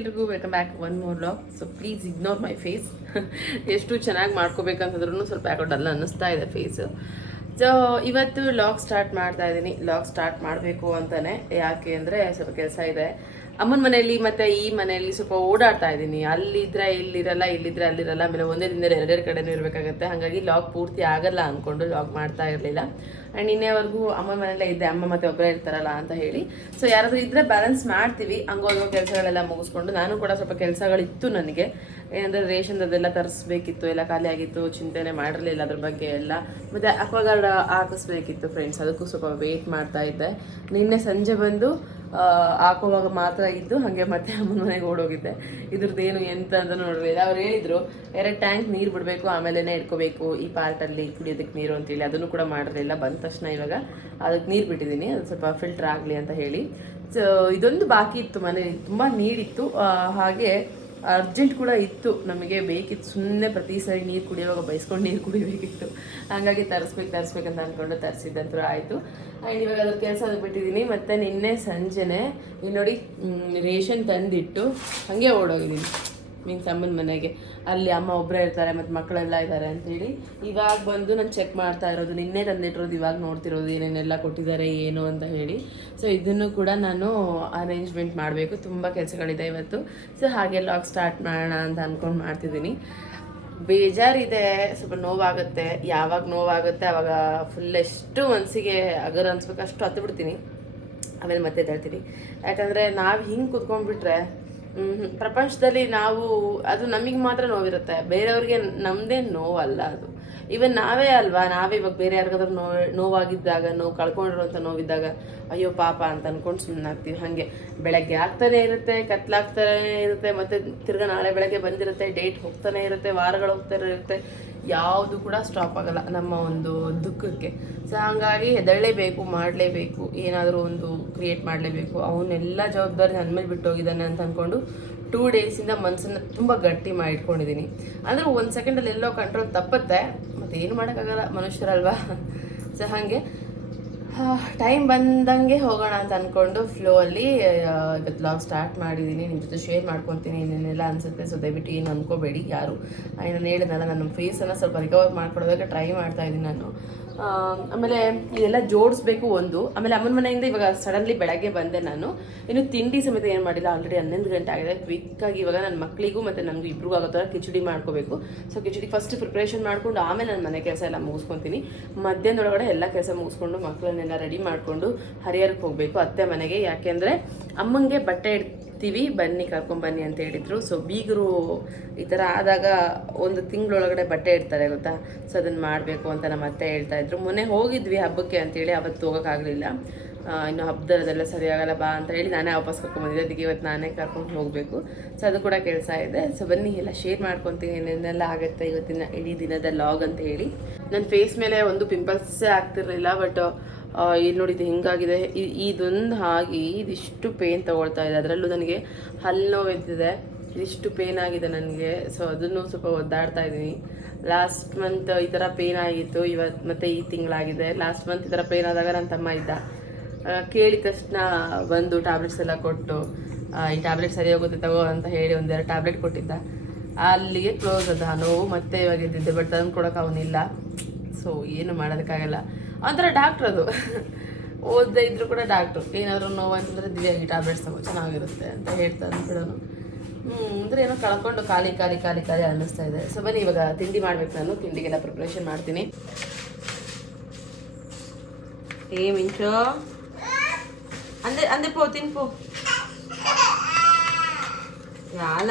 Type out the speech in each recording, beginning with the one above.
ಎಲ್ರಿಗೂ welcome back one more vlog so please ignore my face ಎಷ್ಟು ಚೆನ್ನಾಗಿ ಮಾಡ್ಕೋಬೇಕಂತಂದ್ರೂ ಸ್ವಲ್ಪ ಯಾಕೋ ಡಲ್ ಅನ್ನಿಸ್ತಾ ಇದೆ ಫೇಸು ಸೊ ಇವತ್ತು ಲಾಗ್ ಸ್ಟಾರ್ಟ್ ಮಾಡ್ತಾ ಇದ್ದೀನಿ ಲಾಗ್ ಸ್ಟಾರ್ಟ್ ಮಾಡಬೇಕು ಅಂತಾನೆ. ಯಾಕೆ ಅಂದರೆ ಸ್ವಲ್ಪ ಕೆಲಸ ಇದೆ. ಅಮ್ಮನ ಮನೆಯಲ್ಲಿ ಮತ್ತೆ ಈ ಮನೆಯಲ್ಲಿ ಸ್ವಲ್ಪ ಓಡಾಡ್ತಾ ಇದ್ದೀನಿ. ಅಲ್ಲಿದ್ರೆ ಇಲ್ಲಿರಲ್ಲ, ಇಲ್ಲಿದ್ರೆ ಅಲ್ಲಿರಲ್ಲ. ಆಮೇಲೆ ಒಂದೇ ದಿನದಲ್ಲಿ ಎರಡೆರಡು ಕಡೆನೂ ಇರಬೇಕಾಗತ್ತೆ. ಹಾಗಾಗಿ ಲಾಗ್ ಪೂರ್ತಿ ಆಗಲ್ಲ ಅಂದ್ಕೊಂಡು ಲಾಗ್ ಮಾಡ್ತಾ ಇರಲಿಲ್ಲ. ಆ್ಯಂಡ್ ಇನ್ನೇವರೆಗೂ ಅಮ್ಮನ ಮನೆಯಲ್ಲೇ ಇದ್ದೆ. ಅಮ್ಮ ಮತ್ತೆ ಒಬ್ಬರೇ ಇರ್ತಾರಲ್ಲ ಅಂತ ಹೇಳಿ. ಸೊ ಯಾರಾದರೂ ಇದ್ರೆ ಬ್ಯಾಲೆನ್ಸ್ ಮಾಡ್ತೀವಿ. ಹಂಗೋಗೋ ಕೆಲಸಗಳೆಲ್ಲ ಮುಗಿಸ್ಕೊಂಡು ನಾನು ಕೂಡ ಸ್ವಲ್ಪ ಕೆಲಸಗಳಿತ್ತು ನನಗೆ. ಏನಂದರೆ ರೇಷನ್ ಅದೆಲ್ಲ ತರಿಸ್ಬೇಕಿತ್ತು. ಎಲ್ಲ ಖಾಲಿ ಆಗಿತ್ತು. ಚಿಂತೆನೆ ಮಾಡಿರಲಿಲ್ಲ ಅದ್ರ ಬಗ್ಗೆ ಎಲ್ಲ. ಮತ್ತು ಅಕ್ವಾಗಾರ್ಡ್ ಹಾಕಿಸ್ಬೇಕಿತ್ತು ಫ್ರೆಂಡ್ಸ್ ಅದಕ್ಕೂ ಸ್ವಲ್ಪ ವೇಟ್ ಮಾಡ್ತಾ ಇದ್ದೆ. ನಿನ್ನೆ ಸಂಜೆ ಬಂದು ಹಾಕುವಾಗ ಮಾತ್ರ ಇದ್ದು ಹಾಗೆ ಮತ್ತೆ ಅಮ್ಮನ ಮನೆಗೆ ಓಡೋಗಿದ್ದೆ. ಇದ್ರದ್ದು ಏನು ಎಂತ ಅಂತ ನೋಡಲಿಲ್ಲ ಅವ್ರು ಹೇಳಿದ್ರು ಎರಡು ಟ್ಯಾಂಕ್ ನೀರು ಬಿಡಬೇಕು ಆಮೇಲೆ ಇಟ್ಕೋಬೇಕು ಈ ಪಾರ್ಟಲ್ಲಿ ಕುಡಿಯೋದಕ್ಕೆ ನೀರು ಅಂತೇಳಿ ಅದನ್ನು ಕೂಡ ಮಾಡಿರಲಿಲ್ಲ ಬಂದ ತಕ್ಷಣ ಇವಾಗ ಅದಕ್ಕೆ ನೀರು ಬಿಟ್ಟಿದ್ದೀನಿ. ಅದು ಸ್ವಲ್ಪ ಫಿಲ್ಟರ್ ಆಗಲಿ ಅಂತ ಹೇಳಿ. ಸೊ ಇದೊಂದು ಬಾಕಿ ಇತ್ತು ಮನೇಲಿ ತುಂಬ ನೀರಿತ್ತು. ಆ, ಹಾಗೆ ಅರ್ಜೆಂಟ್ ಕೂಡ ಇತ್ತು ನಮಗೆ ಬೇಕಿತ್ತು. ಸುಮ್ಮನೆ ಪ್ರತಿ ಸಾರಿ ನೀರು ಕುಡಿಯುವಾಗ ಬಯಸ್ಕೊಂಡು ನೀರು ಕುಡಿಬೇಕಿತ್ತು. ಹಾಗಾಗಿ ತರಿಸ್ಬೇಕು, ತರಿಸ್ಬೇಕಂತ ಅಂದ್ಕೊಂಡು ತರಿಸಿದ್ದಂತೂ ಆಯಿತು. ಆ್ಯಂಡ್ ಇವಾಗ ಅದ್ರ ಕೆಲಸ ಬಿಟ್ಟಿದ್ದೀನಿ ಮತ್ತು ನಿನ್ನೆ ಸಂಜೆನೆ ಇಲ್ಲಿ ನೋಡಿ ರೇಷನ್ ತಂದಿಟ್ಟು ಹಾಗೆ ಓಡೋಗಿದ್ದೀನಿ. ಮೀನ್ಸ್ ಅಮ್ಮನ ಮನೆಗೆ. ಅಲ್ಲಿ ಅಮ್ಮ ಒಬ್ಬರೇ ಇರ್ತಾರೆ, ಮತ್ತು ಮಕ್ಕಳೆಲ್ಲ ಇದ್ದಾರೆ ಅಂತೇಳಿ ಇವಾಗ ಬಂದು ನಾನು ಚೆಕ್ ಮಾಡ್ತಾ ಇರೋದು, ನಿನ್ನೆ ತಂದಿಟ್ಟಿರೋದು, ಇವಾಗ ನೋಡ್ತಿರೋದು ಏನೇನೆಲ್ಲ ಕೊಟ್ಟಿದ್ದಾರೆ, ಏನು ಅಂತ ಹೇಳಿ. ಸೊ ಇದನ್ನು ಕೂಡ ನಾನು ಅರೇಂಜ್ಮೆಂಟ್ ಮಾಡಬೇಕು. ತುಂಬ ಕೆಲಸಗಳಿದೆ ಇವತ್ತು. ಸೊ ಹಾಗೆ ಲಾಗ್ ಸ್ಟಾರ್ಟ್ ಮಾಡೋಣ ಅಂತ ಅಂದ್ಕೊಂಡು ಮಾಡ್ತಿದ್ದೀನಿ. ಬೇಜಾರಿದೆ, ಸ್ವಲ್ಪ ನೋವಾಗುತ್ತೆ. ಯಾವಾಗ ನೋವಾಗುತ್ತೆ, ಅವಾಗ ಫುಲ್ ಎಷ್ಟು ಮನಸ್ಸಿಗೆ ಅಗರ್ ಅನ್ಸ್ಬೇಕು ಅಷ್ಟು ಹತ್ತು ಬಿಡ್ತೀನಿ ಆಮೇಲೆ ಮತ್ತೆ ಹೇಳ್ತೀನಿ ಯಾಕಂದರೆ ನಾವು ಹಿಂಗೆ ಕುತ್ಕೊಂಡ್ಬಿಟ್ರೆ ಪ್ರಪಂಚದಲ್ಲಿ ನಾವು, ಅದು ನಮಗೆ ಮಾತ್ರ ನೋವಿರುತ್ತೆ. ಬೇರೆಯವ್ರಿಗೆ ನಮ್ಮದೇ ನೋವಲ್ಲ ಅದು. ಇವನ್ ನಾವೇ ಅಲ್ವಾ, ನಾವೇ ಇವಾಗ ಬೇರೆ ಯಾರಿಗಾದ್ರೂ ನೋವು ನೋವಾಗಿದ್ದಾಗ, ನೋವು ಕಳ್ಕೊಂಡಿರುವಂಥ ನೋವಿದ್ದಾಗ, ಅಯ್ಯೋ ಪಾಪ ಅಂತ ಅನ್ಕೊಂಡು ಸುಮ್ಮನಾಗ್ತೀವಿ ಹಾಗೆ ಬೆಳಗ್ಗೆ ಆಗ್ತಾನೆ ಇರುತ್ತೆ, ಕತ್ಲಾಗ್ತಾನೆ ಇರುತ್ತೆ, ಮತ್ತೆ ತಿರ್ಗಾ ನಾಳೆ ಬೆಳಗ್ಗೆ ಬಂದಿರುತ್ತೆ, ಡೇಟ್ ಹೋಗ್ತಾನೆ ಇರುತ್ತೆ, ವಾರಗಳು ಹೋಗ್ತಾನೆ ಇರುತ್ತೆ. ಯಾವುದು ಕೂಡ ಸ್ಟಾಪ್ ಆಗಲ್ಲ ನಮ್ಮ ಒಂದು ದುಃಖಕ್ಕೆ. ಸೊ ಹಾಗಾಗಿ ಹೆದರಲೇಬೇಕು, ಮಾಡಲೇಬೇಕು, ಏನಾದರೂ ಒಂದು ಕ್ರಿಯೇಟ್ ಮಾಡಲೇಬೇಕು. ಅವನ್ನೆಲ್ಲ ಜವಾಬ್ದಾರಿ ನನ್ನ ಮೇಲೆ ಬಿಟ್ಟು ಹೋಗಿದ್ದಾನೆ ಅಂತ ಅಂದ್ಕೊಂಡು ಟೂ ಡೇಸಿಂದ ಮನಸ್ಸನ್ನು ತುಂಬ ಗಟ್ಟಿ ಮಾಡಿ ಇಟ್ಕೊಂಡಿದ್ದೀನಿ ಅಂದರೆ ಒಂದು ಸೆಕೆಂಡಲ್ಲಿ ಎಲ್ಲೋ ಕಂಟ್ರೋಲ್ ತಪ್ಪತ್ತೆ, ಮತ್ತೇನು ಏನು ಮಾಡೋಕ್ಕಾಗಲ್ಲ ಮನುಷ್ಯರಲ್ವಾ? ಸೊ ಹಾಗೆ. ಟೈಮ್ ಬಂದಂಗೆ ಹೋಗೋಣ ಅಂತ ಅಂದ್ಕೊಂಡು ಫ್ಲೋ ಅಲ್ಲಿ ಇವತ್ತು ಲಾಗ್ ಸ್ಟಾರ್ಟ್ ಮಾಡಿದ್ದೀನಿ ನಿಮ್ಮ ಜೊತೆ ಶೇರ್ ಮಾಡ್ಕೊತೀನಿ ಏನೇನೆಲ್ಲ ಅನಿಸುತ್ತೆ. ಸೊ ದಯವಿಟ್ಟು ಏನು ಅನ್ಕೋಬೇಡಿ ಯಾರು. ನಾನು ಹೇಳಿದ್ನಲ್ಲ ನನ್ನ ಫೇಸನ್ನು ಸ್ವಲ್ಪ ರಿಕವರ್ ಮಾಡ್ಕೊಡೋದಕ್ಕೆ ಟ್ರೈ ಮಾಡ್ತಾ ಇದ್ದೀನಿ ನಾನು. ಆಮೇಲೆ ಇದೆಲ್ಲ ಜೋಡಿಸ್ಬೇಕು ಒಂದು. ಆಮೇಲೆ ಅಮ್ಮನ ಮನೆಯಿಂದ ಇವಾಗ ಸಡನ್ಲಿ ಬೆಳಗ್ಗೆ ಬಂದೆ ನಾನು. ಇನ್ನು ತಿಂಡಿ ಸಮೇತ ಏನು ಮಾಡಿಲ್ಲ ಆಲ್ರೆಡಿ ಹನ್ನೊಂದು ಗಂಟೆ ಆಗಿದೆ. ಕ್ವಿಕ್ಕಾಗಿ ಇವಾಗ ನನ್ನ ಮಕ್ಕಳಿಗೂ ಮತ್ತು ನನಗೂ ಇಬ್ಬರಿಗೂ ಆಗೋ ಥರ ಕಿಚಡಿ ಮಾಡ್ಕೋಬೇಕು. ಸೊ ಕಿಚಡಿ ಫಸ್ಟ್ ಪ್ರಿಪ್ರೇಷನ್ ಮಾಡ್ಕೊಂಡು ಆಮೇಲೆ ನನ್ನ ಮನೆ ಕೆಲಸ ಎಲ್ಲ ಮುಗಿಸ್ಕೊತೀನಿ. ಮಧ್ಯಾಹ್ನದೊಳಗಡೆ ಎಲ್ಲ ಕೆಲಸ ಮುಗಿಸ್ಕೊಂಡು ಮಕ್ಕಳನ್ನೆಲ್ಲ ರೆಡಿ ಮಾಡಿಕೊಂಡು ಹರಿಹರಕ್ಕೆ ಹೋಗಬೇಕು ಅತ್ತೆ ಮನೆಗೆ. ಯಾಕೆಂದರೆ ಅಮ್ಮಂಗೆ ಬಟ್ಟೆ ಇಡ್ತೀವಿ ಬನ್ನಿ ಕರ್ಕೊಂಬನ್ನಿ ಅಂತ ಹೇಳಿದರು. ಸೊ ಬೀಗರು ಈ ಥರ ಆದಾಗ ಒಂದು ತಿಂಗಳೊಳಗಡೆ ಬಟ್ಟೆ ಇಡ್ತಾರೆ ಗೊತ್ತಾ? ಸೊ ಅದನ್ನು ಮಾಡಬೇಕು ಅಂತ ನಮ್ಮ ಅತ್ತೆ ಹೇಳ್ತಾ ಇದ್ರು. ಮೊನ್ನೆ ಹೋಗಿದ್ವಿ ಹಬ್ಬಕ್ಕೆ ಅಂತೇಳಿ ಅವತ್ತು ಹೋಗೋಕ್ಕಾಗಲಿಲ್ಲ. ಇನ್ನು ಹಬ್ಬದಲ್ಲೆಲ್ಲ ಸರಿಯಾಗಲ್ಲ ಬಾ ಅಂತ ಹೇಳಿ ನಾನೇ ವಾಪಸ್ ಕರ್ಕೊಂಡ್ಬಂದಿದ್ದೆ ಅದಕ್ಕೆ ಇವತ್ತು ನಾನೇ ಕರ್ಕೊಂಡು ಹೋಗಬೇಕು. ಸೊ ಅದು ಕೂಡ ಕೆಲಸ ಇದೆ. ಸೊ ಬನ್ನಿ, ಎಲ್ಲ ಶೇರ್ ಮಾಡ್ಕೊತೀನಿ ಏನೇನೆಲ್ಲ ಆಗುತ್ತೆ ಇವತ್ತಿನ ಇಡೀ ದಿನದ ಲಾಗ್ ಅಂತ ಹೇಳಿ. ನನ್ನ ಫೇಸ್ ಮೇಲೆ ಒಂದು ಪಿಂಪಲ್ಸೇ ಆಗ್ತಿರಲಿಲ್ಲ ಬಟ್ ಇಲ್ಲಿ ನೋಡಿ ಇದು ಹಿಂಗಾಗಿದೆ. ಇದೊಂದು ಆಗಿ ಇದಿಷ್ಟು ಪೇನ್ ತಗೊಳ್ತಾ ಇದೆ. ಅದರಲ್ಲೂ ನನಗೆ ಹಲ್ಲು ನೋವು ಇದ್ದಿದೆ ಇದಿಷ್ಟು ಪೇನ್ ಆಗಿದೆ ನನಗೆ. ಸೊ ಅದನ್ನು ಸ್ವಲ್ಪ ಒದ್ದಾಡ್ತಾ ಇದ್ದೀನಿ. ಲಾಸ್ಟ್ ಮಂತ್ ಈ ಥರ ಪೇನ್ ಆಗಿತ್ತು. ಇವತ್ತು ಮತ್ತೆ ಈ ತಿಂಗಳಾಗಿದೆ. ಲಾಸ್ಟ್ ಮಂತ್ ಈ ಥರ ಪೇನ್ ಆದಾಗ ನನ್ನ ತಮ್ಮ ಇದ್ದ. ಕೇಳಿದ ತಕ್ಷಣ ಬಂದು ಟ್ಯಾಬ್ಲೆಟ್ಸ್ ಎಲ್ಲ ಕೊಟ್ಟು ಈ ಟ್ಯಾಬ್ಲೆಟ್ ಸರಿ ಹೋಗುತ್ತೆ ತಗೋ ಅಂತ ಹೇಳಿ ಒಂದೆರಡು ಟ್ಯಾಬ್ಲೆಟ್ ಕೊಟ್ಟಿದ್ದ. ಅಲ್ಲಿಗೆ ಕ್ಲೋಸ್ ಅದ. ನೋವು ಮತ್ತೆ ಇವಾಗ ಇದ್ದಿದ್ದೆ ಬಟ್ ತಂದು ಕೊಡೋಕೆ ಅವನಿಲ್ಲ. ಸೊ ಏನು ಮಾಡೋದಕ್ಕಾಗಲ್ಲ. ಒಂಥರ ಡಾಕ್ಟ್ರ್ ಅದು. ಓದದೇ ಇದ್ರು ಕೂಡ ಡಾಕ್ಟ್ರು ಏನಾದರೂ ನೋವು ಅಂತಂದರೆ ದಿವ್ಯಾಗಿ ಟ್ಯಾಬ್ಲೆಟ್ಸ್ ತಗೋ, ಚೆನ್ನಾಗಿರುತ್ತೆ ಅಂತ ಹೇಳ್ತಾ ಬಿಡೋನು ಹ್ಞೂ ಅಂದರೆ ಏನೋ ಕಳ್ಕೊಂಡು ಖಾಲಿ ಖಾಲಿ ಖಾಲಿ ಖಾಲಿ ಅನ್ನಿಸ್ತಾ ಇದೆ. ಸೊ ಬನ್ನಿ, ಇವಾಗ ತಿಂಡಿ ಮಾಡ್ಬೇಕು ನಾನು. ತಿಂಡಿಗೆಲ್ಲ ಪ್ರಿಪ್ರೇಷನ್ ಮಾಡ್ತೀನಿ. ಏ, ಮಿಂಚು. ಅಂದೆ ಅಂದೆ ಪೋ, ತಿನ್ಪೋ. ಯಾಲ?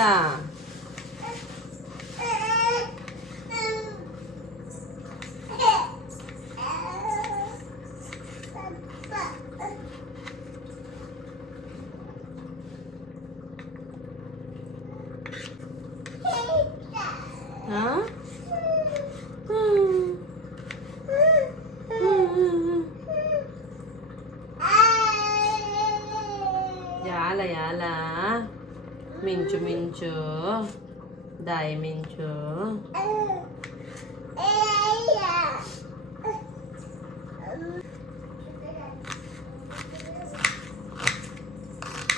ಯಾಲ ಯಾಲ ಮಿಂಚು ಮಿಂಚು ದಾಯಿ ಮಿಂಚು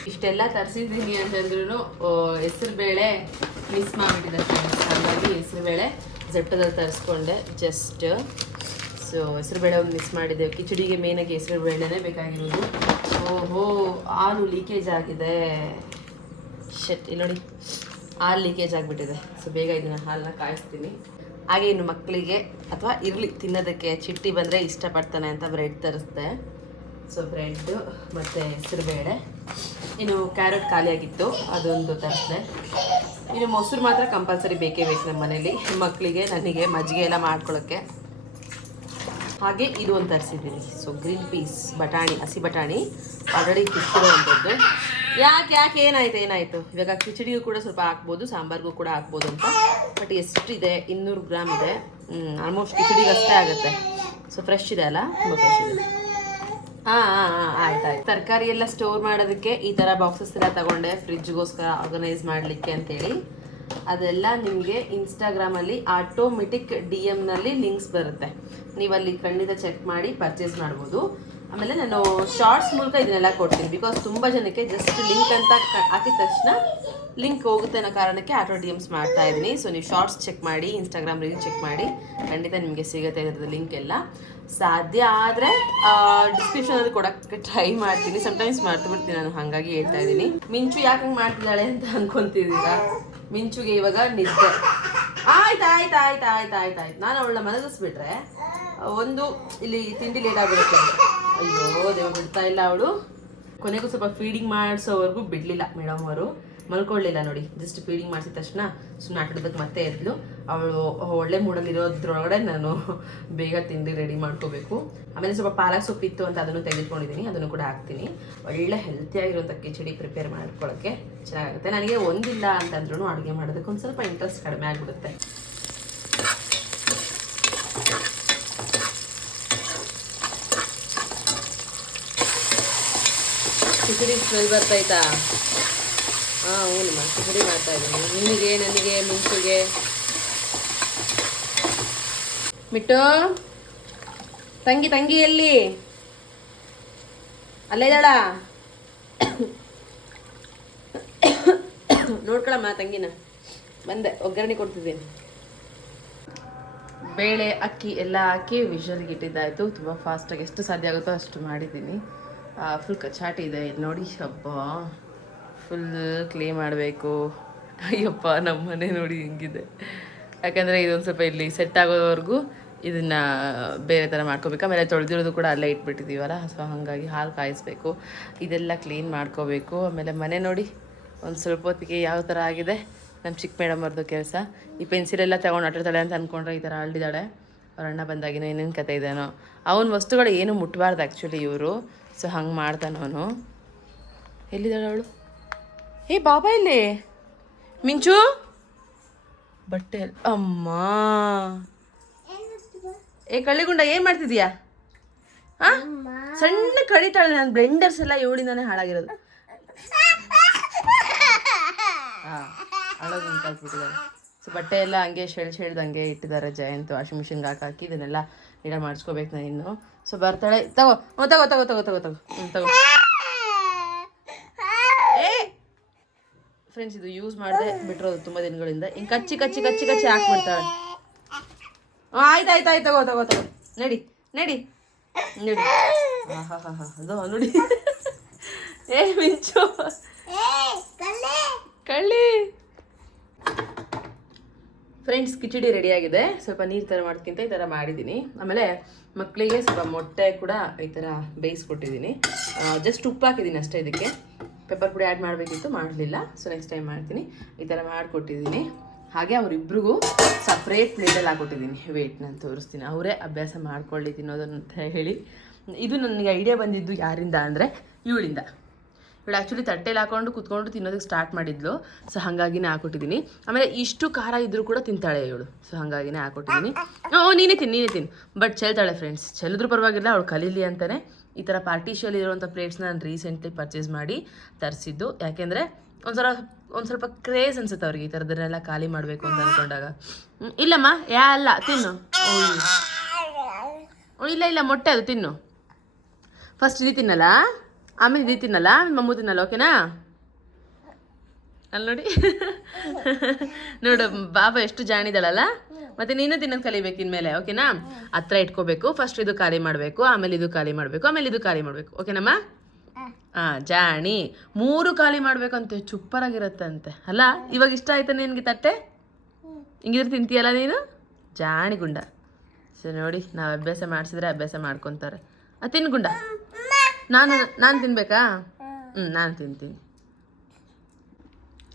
ಇಷ್ಟೆಲ್ಲ ತರಿಸಿದ್ದೀನಿ ಅಂತಂದ್ರೂ ಹೆಸರು ಬೇಳೆ ಮಿಸ್ ಮಾಡಿಬಿಟ್ಟಿದೆ ಫ್ರೆಂಡ್ಸ್ ಹಾಗಾಗಿ ಹೆಸರು ಬೇಳೆ ಜಟ್ಟದಲ್ಲಿ ತರಿಸ್ಕೊಂಡೆ ಜಸ್ಟ್ ಸೊ ಹೆಸರು ಬೇಳೆ ಒಂದು ಮಿಸ್ ಮಾಡಿದೆ ಕಿಚಡಿಗೆ ಮೇನಾಗಿ ಹೆಸರು ಬೇಳೆನೇ ಬೇಕಾಗಿರೋದು. ಓಹೋ, ಹಾಲು ಲೀಕೇಜ್ ಆಗಿದೆ. ಶೆಟ್ ಇಲ್ಲಿ ನೋಡಿ. ಹಾಲು ಲೀಕೇಜ್ ಆಗಿಬಿಟ್ಟಿದೆ. ಸೊ ಬೇಗ ಇದನ್ನ ಹಾಲನ್ನ ಕಾಯಿಸ್ತೀನಿ. ಹಾಗೆ ಇನ್ನು ಮಕ್ಕಳಿಗೆ ಅಥವಾ ಇರಲಿ, ತಿನ್ನೋದಕ್ಕೆ ಚಿಟ್ಟಿ ಬಂದರೆ ಇಷ್ಟಪಡ್ತಾನೆ ಅಂತ ಬ್ರೆಡ್ ತರಿಸ್ದೆ. ಸೊ ಬ್ರೆಡ್ಡು ಮತ್ತು ಹೆಸರುಬೇಳೆ ಇನ್ನು ಕ್ಯಾರೆಟ್ ಖಾಲಿಯಾಗಿತ್ತು, ಅದೊಂದು ತರಿಸ್ದೆ. ಇನ್ನು ಮೊಸರು ಮಾತ್ರ ಕಂಪಲ್ಸರಿ ಬೇಕೇ ಬೇಕು ನಮ್ಮ ಮನೇಲಿ ಮಕ್ಕಳಿಗೆ, ನನಗೆ ಮಜ್ಜಿಗೆ ಎಲ್ಲ ಮಾಡ್ಕೊಳ್ಳೋಕ್ಕೆ ಹಾಗೆ ಇದು ಒಂದು ತರಿಸಿದ್ದೀನಿ ಸೊ ಗ್ರೀನ್ ಪೀಸ್ ಬಟಾಣಿ, ಹಸಿ ಬಟಾಣಿ ಆಲ್ರೆಡಿ ಕುಚ್ಚಿರುವಂಥದ್ದು ಯಾಕೆ ಯಾಕೆ, ಏನಾಯ್ತು, ಏನಾಯಿತು? ಇವಾಗ ಕಿಚಡಿಗೂ ಕೂಡ ಸ್ವಲ್ಪ ಹಾಕ್ಬೋದು, ಸಾಂಬಾರ್ಗೂ ಕೂಡ ಹಾಕ್ಬೋದು ಅಂತ. ಬಟ್ ಎಷ್ಟಿದೆ? ಇನ್ನೂರು ಗ್ರಾಮ್ ಇದೆ. ಆಲ್ಮೋಸ್ಟ್ ಕಿಚಡಿಗೆ ಅಷ್ಟೇ ಆಗುತ್ತೆ. ಸೊ ಫ್ರೆಶ್ ಇದೆ ಅಲ್ಲ? ತುಂಬ ಫ್ರೆಶ್ ಇದೆ. ಹಾಂ ಹಾಂ ಹಾಂ, ಆಯ್ತು ಆಯ್ತು. ತರಕಾರಿ ಎಲ್ಲ ಸ್ಟೋರ್ ಮಾಡೋದಕ್ಕೆ ಈ ಥರ ಬಾಕ್ಸಸ್ ಎಲ್ಲ ತಗೊಂಡೆ. ಫ್ರಿಜ್ಗೋಸ್ಕರ ಆರ್ಗನೈಸ್ ಮಾಡಲಿಕ್ಕೆ ಅಂತೇಳಿ. ಅದೆಲ್ಲ ನಿಮಗೆ ಇನ್ಸ್ಟಾಗ್ರಾಮಲ್ಲಿ ಆಟೋಮೆಟಿಕ್ ಡಿ ಎಮ್ನಲ್ಲಿ ಲಿಂಕ್ಸ್ ಬರುತ್ತೆ. ನೀವು ಅಲ್ಲಿ ಖಂಡಿತ ಚೆಕ್ ಮಾಡಿ ಪರ್ಚೇಸ್ ಮಾಡ್ಬೋದು. ಆಮೇಲೆ ನಾನು ಶಾರ್ಟ್ಸ್ ಮೂಲಕ ಇದನ್ನೆಲ್ಲ ಕೊಡ್ತೀನಿ. ಬಿಕಾಸ್ ತುಂಬ ಜನಕ್ಕೆ ಜಸ್ಟ್ ಲಿಂಕ್ ಅಂತ ಹಾಕಿದ ತಕ್ಷಣ ಲಿಂಕ್ ಹೋಗುತ್ತೆ ಅನ್ನೋ ಕಾರಣಕ್ಕೆ ಆಟೋ ಡಿ ಎಮ್ಸ್ ಮಾಡ್ತಾ ಇದ್ದೀನಿ. ಸೊ ನೀವು ಶಾರ್ಟ್ಸ್ ಚೆಕ್ ಮಾಡಿ ಇನ್ಸ್ಟಾಗ್ರಾಮ್ ರೀಲ್ ಚೆಕ್ ಮಾಡಿ, ಖಂಡಿತ ನಿಮಗೆ ಸಿಗುತ್ತೆ ಇದ್ರದ್ದು ಲಿಂಕ್ ಎಲ್ಲ. ಸಾಧ್ಯ ಆದರೆ ಡಿಸ್ಕ್ರಿಪ್ಷನಲ್ಲಿ ಕೊಡೋಕ್ಕೆ ಟ್ರೈ ಮಾಡ್ತೀನಿ. ಸಮಟೈಮ್ಸ್ ಮರ್ತು ಬಿಡ್ತೀನಿ ನಾನು. ಹಾಗಾಗಿ ಹೇಳ್ತಾ ಇದ್ದೀನಿ. ಮಿಂಚು ಯಾಕೆ ಮಾಡ್ತಿದ್ದಾಳೆ ಅಂತ ಅನ್ಕೊಂತಿದ್ದೀರಾ? ಮಿಂಚುಗೆ ಇವಾಗ ನಿದ್ದೆ. ಆಯ್ತು ಆಯ್ತು ಆಯ್ತು ಆಯ್ತು ಆಯ್ತು ಆಯ್ತು. ನಾನು ಅವಳನ್ನ ಮಲಗಿಸ್ಬಿಟ್ರೆ, ಒಂದು ಇಲ್ಲಿ ತಿಂಡಿ ಲೇಟ್ ಆಗಿಬಿಡುತ್ತೆ ಅಯ್ಯೋ ದೇವ ಬಿಡ್ತಾ ಇಲ್ಲ ಅವಳು. ಕೊನೆಗೂ ಸ್ವಲ್ಪ ಫೀಡಿಂಗ್ ಮಾಡಿಸೋವರೆಗೂ ಬಿಡಲಿಲ್ಲ ಮೇಡಮ್ ಅವರು. ಮಲ್ಕೊಳ್ಳಿಲ್ಲ ನೋಡಿ. ಜಸ್ಟ್ ಫೀಡಿಂಗ್ ಮಾಡಿಸಿದ ತಕ್ಷಣ ಸುಮ್ಮನೆ ಆಟಾಡೋದಕ್ಕೆ ಮತ್ತೆ ಎದ್ಲು. ಅವಳು ಒಳ್ಳೆ ಮೂಡಲ್ಲಿರೋದ್ರೊಳಗಡೆ ನಾನು ಬೇಗ ತಿಂಡಿ ರೆಡಿ ಮಾಡ್ಕೋಬೇಕು. ಆಮೇಲೆ ಸ್ವಲ್ಪ ಪಾಲಕ್ ಸೊಪ್ಪಿತ್ತು ಅಂತ ಅದನ್ನು ತೆಗೆದುಕೊಂಡಿದ್ದೀನಿ. ಅದನ್ನು ಕೂಡ ಹಾಕ್ತೀನಿ. ಒಳ್ಳೆ ಹೆಲ್ತಿಯಾಗಿರುವಂಥ ಕಿಚಡಿ ಪ್ರಿಪೇರ್ ಮಾಡ್ಕೊಳ್ಳೋಕ್ಕೆ ಚೆನ್ನಾಗುತ್ತೆ ನನಗೆ ಒಂದಿಲ್ಲ ಅಂತಂದ್ರೂ ಅಡುಗೆ ಮಾಡೋದಕ್ಕೆ ಒಂದು ಸ್ವಲ್ಪ ಇಂಟ್ರೆಸ್ಟ್ ಕಡಿಮೆ ಆಗಿಬಿಡುತ್ತೆ. ಕಿಚಡಿ ಸ್ಮೆಲ್ ಬರ್ತಾಯ್ತಾ ಹಾಂ ಹ್ಞೂ ಕಿಚಡಿ ಮಾಡ್ತಾ ಇದ್ದೀನಿ. ನಿಮಗೆ, ನನಗೆ, ಮಿಂಚುಗೆ. ಬಿಟ್ಟು ತಂಗಿ ತಂಗಿ ಎಲ್ಲಿ? ಅಲ್ಲೇ ಇದ್ದಾಳ? ನೋಡ್ಕೊಳಮ್ಮ ತಂಗಿನ. ಬಂದೆ, ಒಗ್ಗರಣೆ ಕೊಡ್ತಿದ್ದೀನಿ. ಬೇಳೆ, ಅಕ್ಕಿ ಎಲ್ಲ ಹಾಕಿ ವಿಷಲ್ಗೆ ಇಟ್ಟಿದ್ದಾಯಿತು. ತುಂಬ ಫಾಸ್ಟಾಗಿ ಎಷ್ಟು ಸಾಧ್ಯ ಆಗುತ್ತೋ ಅಷ್ಟು ಮಾಡಿದ್ದೀನಿ. ಫುಲ್ ಕಚಾಟಿ ಇದೆ. ನೋಡಿ ಹಬ್ಬ ಫುಲ್ ಕ್ಲೀನ್ ಮಾಡಬೇಕು. ಅಯ್ಯಪ್ಪ ನಮ್ಮ ಮನೆ ನೋಡಿ ಹಿಂಗಿದೆ. ಯಾಕಂದರೆ ಇದೊಂದು ಸ್ವಲ್ಪ ಇಲ್ಲಿ ಸೆಟ್ ಆಗೋವರೆಗೂ ಇದನ್ನು ಬೇರೆ ಥರ ಮಾಡ್ಕೋಬೇಕು. ಆಮೇಲೆ ತೊಳೆದಿರೋದು ಕೂಡ ಅಲ್ಲೇ ಇಟ್ಬಿಟ್ಟಿದ್ದೀವಲ್ಲ ಸೊ ಹಾಗಾಗಿ ಹಾಲು ಕಾಯಿಸ್ಬೇಕು. ಇದೆಲ್ಲ ಕ್ಲೀನ್ ಮಾಡ್ಕೋಬೇಕು. ಆಮೇಲೆ ಮನೆ ನೋಡಿ, ಒಂದು ಸ್ವಲ್ಪ ಹೊತ್ತಿಗೆ ಯಾವ ಥರ ಆಗಿದೆ. ನಮ್ಮ ಚಿಕ್ಕ ಮೇಡಮ್ ಅವ್ರದ್ದು ಕೆಲಸ. ಈ ಪೆನ್ಸಿಲೆಲ್ಲ ತಗೊಂಡು ಆಟಾಡ್ತಾಳೆ ಅಂತ ಅಂದ್ಕೊಂಡ್ರೆ ಈ ಥರ ಅಳ್ಳಿದ್ದಾಳೆ ಅವ್ರ ಅಣ್ಣ ಬಂದಾಗಿನೋ ಏನೇನು ಕತೆ ಇದೇನೋ. ಅವನ ವಸ್ತುಗಳು ಏನು ಮುಟ್ಬಾರ್ದು ಆ್ಯಕ್ಚುಲಿ ಇವರು. ಸೊ ಹಂಗೆ ಮಾಡ್ತಾನವನು ಎಲ್ಲಿದ್ದಾಳೆ ಅವಳು? ಏ ಬಾಬಾ ಇಲ್ಲಿ? ಮಿಂಚು? ಬಟ್ಟೆ ಅಮ್ಮ. ಏ ಕಳ್ಳಿಗುಂಡ ಏನು ಮಾಡ್ತಿದ್ಯಾ? ಹಾಂ ಸಣ್ಣ ಕಡಿತಾಳೆ ನಾನು ಬ್ಲೆಂಡರ್ಸ್ ಎಲ್ಲ ಇವಳಿಂದಾನೇ ಹಾಳಾಗಿರೋದು. ಹಾಂ ಸೊ ಬಟ್ಟೆ ಎಲ್ಲ ಹಂಗೆ ಶೆಳ್ ಶೆಳ್ದಂಗೆ ಇಟ್ಟಿದ್ದಾರೆ ಜಯಂತ್ ವಾಷಿಂಗ್ ಮಿಷಿನ್ಗೆ ಹಾಕಿ ಹಾಕಿ ಇದನ್ನೆಲ್ಲ ನೀಡ ಮಾಡಿಸ್ಕೋಬೇಕು ನಾನು ಇನ್ನು. ಸೊ ಬರ್ತಾಳೆ ತಗೋ ಹ್ಞೂ ತಗೋ ತಗೋ ತಗೋ ತಗೋ ತಗೋ ಹ್ಞೂ ತಗೋ ಏ ಫ್ರೆಂಡ್ಸ್ ಇದು ಯೂಸ್ ಮಾಡದೆ ಬಿಟ್ಟಿರೋದು ತುಂಬ ದಿನಗಳಿಂದ. ಹಿಂಗೆ ಕಚ್ಚಿ ಕಚ್ಚಿ ಕಚ್ಚಿ ಕಚ್ಚಿ ಹಾಕ್ಬಿಡ್ತಾಳೆ ಆಯ್ತು ಆಯ್ತು ಆಯ್ತು, ತಗೋ ತಗೋ ತಗೋ. ನಡಿ ನಡಿ. ನಡಿ. ಹಾಂ ಹಾಂ ಅದು ನೋಡಿ. ಏ, ಮಿಂಚು. ಕಳ್ಳಿ. ಫ್ರೆಂಡ್ಸ್ ಕಿಚಡಿ ರೆಡಿಯಾಗಿದೆ ಸ್ವಲ್ಪ ನೀರು ಥರ ಮಾಡೋದಕ್ಕಿಂತ ಈ ಥರ ಮಾಡಿದ್ದೀನಿ ಆಮೇಲೆ ಮಕ್ಕಳಿಗೆ ಸ್ವಲ್ಪ ಮೊಟ್ಟೆ ಕೂಡ ಈ ಥರ ಬೇಯಿಸ್ಕೊಟ್ಟಿದ್ದೀನಿ ಜಸ್ಟ್ ಉಪ್ಪು ಹಾಕಿದ್ದೀನಿ ಅಷ್ಟೇ ಇದಕ್ಕೆ. ಪೆಪ್ಪರ್ ಪುಡಿ ಆ್ಯಡ್ ಮಾಡಬೇಕಿತ್ತು, ಮಾಡಲಿಲ್ಲ. ಸೊ ನೆಕ್ಸ್ಟ್ ಟೈಮ್ ಮಾಡ್ತೀನಿ. ಈ ಥರ ಮಾಡಿಕೊಟ್ಟಿದ್ದೀನಿ. ಹಾಗೆ ಅವರಿಬ್ರಿಗೂ ಸಪ್ರೇಟ್ ಪ್ಲೇಟಲ್ಲಿ ವೇಟ್ ನಾನು ತೋರಿಸ್ತೀನಿ. ಅವರೇ ಅಭ್ಯಾಸ ಮಾಡ್ಕೊಳ್ಳಿ, ತಿನ್ನೋದನ್ನು ಅಂತ ಹೇಳಿ. ಇದು ನನಗೆ ಐಡಿಯಾ ಬಂದಿದ್ದು ಯಾರಿಂದ ಅಂದರೆ ಇವಳಿಂದ. ಇವಳು ಆ್ಯಕ್ಚುಲಿ ತಟ್ಟೆಲಿ ಹಾಕೊಂಡು ಕುತ್ಕೊಂಡು ತಿನ್ನೋದಕ್ಕೆ ಸ್ಟಾರ್ಟ್ ಮಾಡಿದ್ಲು. ಸೊ ಹಾಗಾಗಿನೇ ಹಾಕೊಟ್ಟಿದ್ದೀನಿ. ಆಮೇಲೆ ಇಷ್ಟು ಖಾರ ಇದ್ದರೂ ಕೂಡ ತಿಂತಾಳೆ ಇವಳು. ಸೊ ಹಾಗಾಗಿನೇ ಹಾಕೊಟ್ಟಿದ್ದೀನಿ. ಓ, ನೀನೇ ತಿನ್ನು ನೀನೇ ತಿನ್ನು ಬಟ್ ಚೆಲ್ತಾಳೆ ಫ್ರೆಂಡ್ಸ್ ಚೆಲ್ಲಿದ್ರು ಪರವಾಗಿಲ್ಲ, ಅವಳು ಕಲೀಲಿ ಅಂತಲೇ ಈ ಥರ ಪಾರ್ಟಿಷಿಯಲ್ ಇರುವಂಥ ಪ್ಲೇಟ್ಸ್ನ ನಾನು ರೀಸೆಂಟ್ಲಿ ಪರ್ಚೇಸ್ ಮಾಡಿ ತರಿಸಿದ್ದು. ಯಾಕೆಂದರೆ ಒಂಥರ ಒಂದು ಸ್ವಲ್ಪ ಕ್ರೇಜ್ ಅನ್ಸುತ್ತೆ ಅವ್ರಿಗೆ ಈ ಥರದನ್ನೆಲ್ಲ ಖಾಲಿ ಮಾಡಬೇಕು ಅಂತ ಅಂದ್ಕೊಂಡಾಗ ಇಲ್ಲಮ್ಮ, ಯಾ, ಅಲ್ಲ, ತಿನ್ನು. ಇಲ್ಲ ಇಲ್ಲ, ಮೊಟ್ಟೆ ಅದು ತಿನ್ನು. ಫಸ್ಟ್ ಇದು ತಿನ್ನಲ್ಲ, ಆಮೇಲೆ ಇದು ತಿನ್ನಲ್ಲ ಮಮ್ಮು ತಿನ್ನಲ್ಲ ಓಕೆನಾ ಅಲ್ಲಿ ನೋಡಿ. ನೋಡು, ಬಾಬಾ ಎಷ್ಟು ಜಾಣಿದಾಳಲ್ಲ? ಮತ್ತೆ ನೀನು ತಿನ್ನೋದು ಕಲಿಬೇಕು ಇನ್ಮೇಲೆ, ಓಕೆನಾ? ಹತ್ರ ಇಟ್ಕೋಬೇಕು ಫಸ್ಟ್ ಇದು ಖಾಲಿ ಮಾಡಬೇಕು, ಆಮೇಲೆ ಇದು ಖಾಲಿ ಮಾಡಬೇಕು, ಆಮೇಲೆ ಇದು ಖಾಲಿ ಮಾಡಬೇಕು, ಓಕೆನಮ್ಮ? ಹಾ ಜಾಣಿ. ಮೂರು ಖಾಲಿ ಮಾಡ್ಬೇಕಂತೆ ಚುಪ್ಪರ್ ಆಗಿರತ್ತಂತೆ ಅಲ್ಲ, ಇವಾಗ ಇಷ್ಟ ಆಯ್ತಾ ನಿನ್ಗೆ ತಟ್ಟೆ? ಹಿಂಗಿದ್ರೆ ತಿಂತೀಯಲ್ಲ ನೀನು? ಜಾಣಿ ಗುಂಡ. ಸರಿ ನೋಡಿ, ನಾವು ಅಭ್ಯಾಸ ಮಾಡಿಸಿದ್ರೆ ಅಭ್ಯಾಸ ಮಾಡ್ಕೊತಾರೆ. ತಿನ್ ಗುಂಡ. ನಾನು ನಾನು ತಿನ್ಬೇಕಾ? ಹ್ಞೂ ನಾನು ತಿಂತೀನಿ.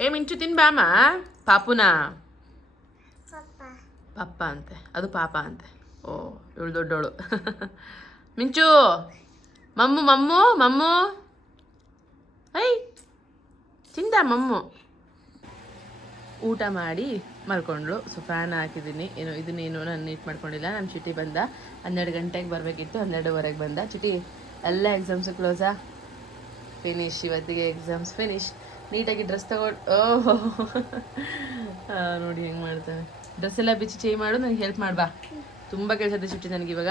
ಏ ಮಿಂಚು ತಿನ್ಬಾಮ ಪಾಪುನಾ? ಪಪ್ಪ ಅಂತೆ. ಅದು ಪಾಪ ಅಂತೆ. ಓ ಇವಳು ದೊಡ್ಡವಳು. ಮಿಂಚು ಮಮ್ಮು ಮಮ್ಮು ಮಮ್ಮು. ಐ ತಿಂದ ಮಮ್ಮು? ಊಟ ಮಾಡಿ ಮಲ್ಕೊಂಡ್ಳು. ಸೊ ಫ್ಯಾನ್ ಹಾಕಿದ್ದೀನಿ. ಏನು ಇದನ್ನೇನು ನಾನು ನೀಟ್ ಮಾಡ್ಕೊಂಡಿಲ್ಲ. ನಮ್ಮ ಚಿಟಿ ಬಂದ. ಹನ್ನೆರಡು ಗಂಟೆಗೆ ಬರಬೇಕಿತ್ತು. ಹನ್ನೆರಡುವರೆಗೆ ಬಂದ. ಚಿಟಿ ಎಲ್ಲ ಎಕ್ಸಾಮ್ಸು ಕ್ಲೋಸಾ ಫಿನಿಶ್ ಇವತ್ತಿಗೆ ಎಕ್ಸಾಮ್ಸ್ ಫಿನಿಶ್ ನೀಟಾಗಿ ಡ್ರೆಸ್ ತಗೊಂಡು ಓಹ್. ನೋಡಿ ಹೆಂಗೆ ಮಾಡ್ತಾನೆ. ಡ್ರೆಸ್ ಎಲ್ಲ ಬಿಚ್ಚಿ ಚೇಂಜ್ ಮಾಡು ನನಗೆ ಹೆಲ್ಪ್ ಮಾಡ್ಬಾ ತುಂಬ ಕೆಲಸ ಇದೆ ಚುಟ್ಟಿ ನನಗೆ ಇವಾಗ.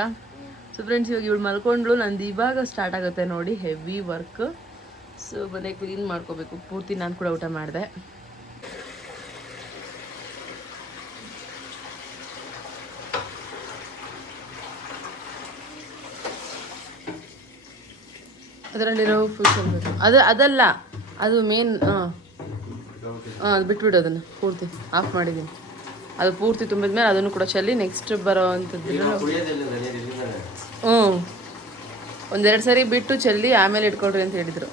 ಸೊ ಫ್ರೆಂಡ್ಸ್ ಇವಾಗ ಇವಳು ಮಲ್ಕೊಂಡ್ಳು, ನಂದು ಇವಾಗ ಸ್ಟಾರ್ಟ್ ಆಗುತ್ತೆ ನೋಡಿ ಹೆವಿ ವರ್ಕ್ ಸೊ ಮನೆ ಕ್ಲೀನ್ ಮಾಡ್ಕೋಬೇಕು. ಪೂರ್ತಿ ನಾನು ಕೂಡ ಊಟ ಮಾಡಿದೆ. ಅದರಲ್ಲಿರೋ ಫುಲ್ ಅದು ಅದಲ್ಲ. ಅದು ಮೇನ್ ಹಾಂ ಹಾಂ ಅದು ಬಿಟ್ಬಿಡು ಅದನ್ನು ಪೂರ್ತಿ ಆಫ್ ಮಾಡಿದ್ದೀನಿ. ಅದು ಪೂರ್ತಿ ತುಂಬಿದ ಮೇಲೆ ಅದನ್ನು ಕೂಡ ಚೆಲ್ಲಿ ನೆಕ್ಸ್ಟ್ ಬರೋ ಅಂಥದ್ದು. ಹ್ಞೂ ಒಂದೆರಡು ಸರಿ ಬಿಟ್ಟು ಚೆಲ್ಲಿ ಆಮೇಲೆ ಇಟ್ಕೊಳ್ರಿ ಅಂತ ಹೇಳಿದರು.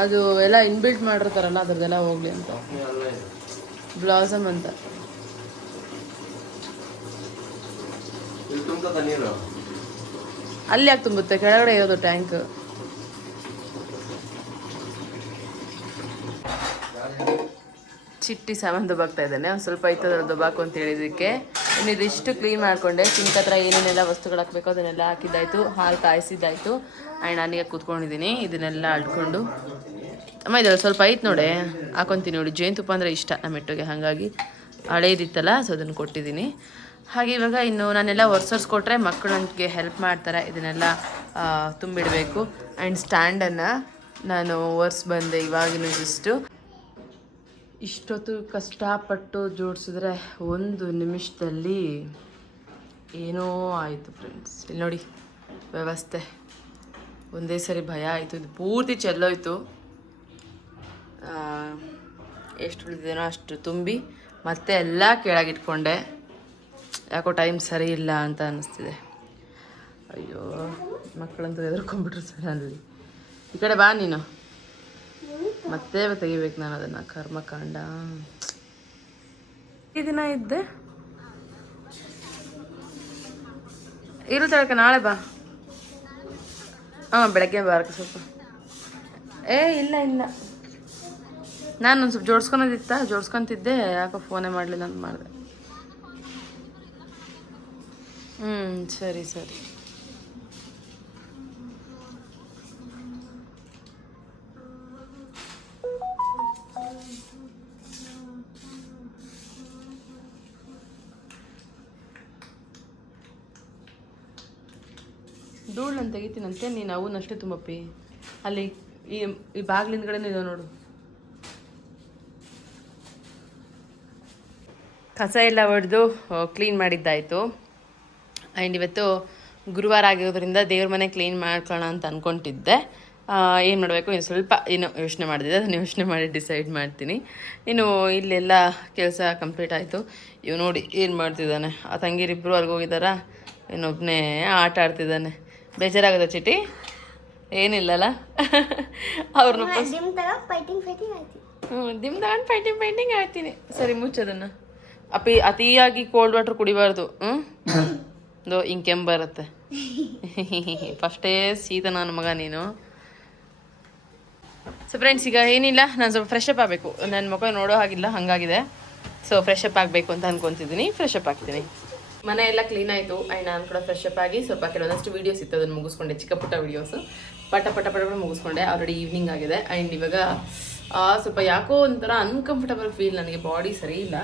ಅದು ಎಲ್ಲ ಇನ್ಬಿಲ್ಟ್ ಮಾಡಿರ್ತಾರಲ್ಲ ಅದ್ರದ್ದೆಲ್ಲ ಹೋಗಲಿ ಅಂತ. ಬ್ಲಾಸಮ್ ಅಂತ. ಅಲ್ಲಿ ಯಾಕೆ ತುಂಬುತ್ತೆ? ಕೆಳಗಡೆ ಇರೋದು ಟ್ಯಾಂಕ್ ಚಿಟ್ಟಿ ಸಾಮಾನು ದುಬಾಕ್ತಾ ಇದ್ದಾನೆ. ಒಂದು ಸ್ವಲ್ಪ ಇತ್ತು ಅದರ ದಬ್ಬಾಕು ಅಂತ ಹೇಳಿದ್ದಕ್ಕೆ. ಇನ್ನು ಇದಿಷ್ಟು ಕ್ಲೀನ್ ಮಾಡಿಕೊಂಡೆ. ಸಿಂಕ್ ಹತ್ರ ಏನೇನೆಲ್ಲ ವಸ್ತುಗಳು ಹಾಕಬೇಕು ಅದನ್ನೆಲ್ಲ ಹಾಕಿದ್ದಾಯ್ತು. ಹಾಲು ಕಾಯಿಸಿದ್ದಾಯ್ತು. ಆ್ಯಂಡ್ ನಾನೀಗ ಕೂತ್ಕೊಂಡಿದ್ದೀನಿ. ಇದನ್ನೆಲ್ಲ ಅಡ್ಕೊಂಡು ಅಮ್ಮ ಸ್ವಲ್ಪ ಐತೆ ನೋಡಿ. ಹಾಕೊತೀನಿ ನೋಡಿ. ಜೇನುತುಪ್ಪ ಅಂದರೆ ಇಷ್ಟ ನಮ್ಮ ಮೆಟ್ಟುಗೆ ಹಾಗಾಗಿ ಹಳೇದಿತ್ತಲ್ಲ ಸೊ ಅದನ್ನು ಕೊಟ್ಟಿದ್ದೀನಿ. ಹಾಗೆ ಇವಾಗ ಇನ್ನು ನಾನೆಲ್ಲ ವರ್ಸರ್ಸ್ ಕೊಟ್ಟರೆ ಮಕ್ಕಳು ನನಗೆ ಹೆಲ್ಪ್ ಮಾಡ್ತಾರೆ. ಇದನ್ನೆಲ್ಲ ತುಂಬಿಡಬೇಕು. ಆ್ಯಂಡ್ ಸ್ಟ್ಯಾಂಡನ್ನು ನಾನು ವರ್ಸ್ ಬಂದೆ ಇವಾಗಿನ ಜಸ್ಟು ಇಷ್ಟೊತ್ತು ಕಷ್ಟಪಟ್ಟು ಜೋಡಿಸಿದ್ರೆ ಒಂದು ನಿಮಿಷದಲ್ಲಿ ಏನೋ ಆಯಿತು ಫ್ರೆಂಡ್ಸ್ ಇಲ್ಲಿ ನೋಡಿ, ವ್ಯವಸ್ಥೆ. ಒಂದೇ ಸರಿ ಭಯ ಆಯಿತು. ಇದು ಪೂರ್ತಿ ಚೆಲ್ಲೋಯ್ತು. ಎಷ್ಟು ಉಳಿದೇನೋ ಅಷ್ಟು ತುಂಬಿ ಮತ್ತೆ ಎಲ್ಲ ಕೆಳಗಿಟ್ಕೊಂಡೆ. ಯಾಕೋ ಟೈಮ್ ಸರಿ ಇಲ್ಲ ಅಂತ ಅನ್ನಿಸ್ತಿದೆ ಅಯ್ಯೋ, ಮಕ್ಕಳಂತೂ ಎದುರ್ಕೊಂಡ್ಬಿಟ್ರು ಅಲ್ಲಿ. ಈ ಕಡೆ ಬಾ ನೀನು. ಮತ್ತೆ ತೆಗಿಬೇಕು ನಾನು ಅದನ್ನು, ಕರ್ಮಕಾಂಡ. ಈ ದಿನ ಇದ್ದೆ. ಇರು ನಾಳೆ ಬಾ. ಹಾಂ, ಬೆಳಗ್ಗೆ ಬಾರಕ ಸ್ವಲ್ಪ. ಏ, ಇಲ್ಲ ಇಲ್ಲ. ನಾನು ಒಂದು ಸ್ವಲ್ಪ ಜೋಡ್ಸ್ಕೊಳೋದಿತ್ತ, ಜೋಡ್ಸ್ಕೊಂತಿದ್ದೆ, ಯಾಕೋ ಫೋನೇ ಮಾಡಲಿಲ್ಲ ಅಂತ ಮಾಡಿದೆ. ಹ್ಞೂ ಸರಿ ಸರಿ. ಧೂಳು ನಾನು ತೆಗಿತೀನಂತೆ, ನೀನು ಅವನ್ನಷ್ಟೇ ತುಂಬಪ್ಪಿ. ಅಲ್ಲಿ ಈ ಈ ಬಾಗಿಲಿಂದಗಡೆನೇ ಇದಾವೆ ನೋಡು. ಕಸ ಎಲ್ಲ ಹೊಡೆದು ಕ್ಲೀನ್ ಮಾಡಿದ್ದಾಯಿತು. ಆ್ಯಂಡ್ ಇವತ್ತು ಗುರುವಾರ ಆಗಿರೋದ್ರಿಂದ ದೇವ್ರ ಮನೆ ಕ್ಲೀನ್ ಮಾಡ್ಕೊಳ್ಳೋಣ ಅಂತ ಅಂದ್ಕೊಂಡಿದ್ದೆ ಏನು ಮಾಡಬೇಕು, ಇನ್ನು ಸ್ವಲ್ಪ ಏನು ಯೋಚನೆ ಮಾಡಿದ್ದೆ ಅದನ್ನು ಯೋಚನೆ ಮಾಡಿ ಡಿಸೈಡ್ ಮಾಡ್ತೀನಿ. ಇನ್ನು ಇಲ್ಲೆಲ್ಲ ಕೆಲಸ ಕಂಪ್ಲೀಟ್ ಆಯಿತು. ಇವು ನೋಡಿ ಏನು ಮಾಡ್ತಿದ್ದಾನೆ. ಆ ತಂಗಿರಿಬ್ಬರು ಅಲ್ಲಿಗೆ ಹೋಗಿದ್ದಾರಾ ಇನ್ನೊಬ್ಬನೇ ಆಟ ಆಡ್ತಿದ್ದಾನೆ. ಬೇಜಾರಾಗುತ್ತೆ ಚಿಟಿ? ಏನಿಲ್ಲಲ್ಲ. ಅವ್ರನ್ನ ಹ್ಞೂ ದಿಮ್ ಫೈಟಿಂಗ್ ಫೈಟಿಂಗ್ ಆಡ್ತೀನಿ ಸರಿ ಮುಚ್ಚದನ್ನು ಅಪಿ ಅತಿಯಾಗಿ ಕೋಲ್ಡ್ ವಾಟರ್ ಕುಡಿಬಾರ್ದು ಹ್ಞೂ? ದೋ ಹಿಂಗೆ ಕೆಮ್ಮು ಬರುತ್ತೆ. ಫಸ್ಟೇ ಸೀತ ನನ್ನ ಮಗ ನೀನು. ಸೊ ಫ್ರೆಂಡ್ಸ್ ಈಗ ಏನಿಲ್ಲ ನಾನು ಸ್ವಲ್ಪ ಫ್ರೆಶ್ ಅಪ್ ಆಗಬೇಕು. ನನ್ನ ಮಗ ನೋಡೋ ಹಾಗಿಲ್ಲ ಹಾಗಾಗಿದೆ. ಸೊ ಫ್ರೆಶ್ ಅಪ್ ಆಗಬೇಕು ಅಂತ ಅನ್ಕೊತಿದ್ದೀನಿ ಫ್ರೆಶ್ ಅಪ್ ಆಗ್ತೀನಿ. ಮನೆ ಎಲ್ಲ ಕ್ಲೀನ್ ಆಯಿತು. ಆ್ಯಂಡ್ ನಾನು ಕೂಡ ಫ್ರೆಶ್ ಅಪ್ ಆಗಿ ಸ್ವಲ್ಪ ಕೆಲವೊಂದಷ್ಟು ವೀಡಿಯೋಸ್ ಇತ್ತು, ಅದನ್ನು ಮುಗಿಸ್ಕೊಂಡೆ. ಚಿಕ್ಕ ಪುಟ್ಟ ವೀಡಿಯೋಸು ಪಟ ಪಟ ಪಟ ಪಟ ಮುಗಿಸ್ಕೊಂಡೆ. ಆಲ್ರೆಡಿ ಈವ್ನಿಂಗ್ ಆಗಿದೆ. ಆ್ಯಂಡ್ ಇವಾಗ ಸ್ವಲ್ಪ ಯಾಕೋ ಒಂಥರ ಅನ್ಕಂಫರ್ಟಬಲ್ ಫೀಲ್ ನನಗೆ. ಬಾಡಿ ಸರಿ ಇಲ್ಲ.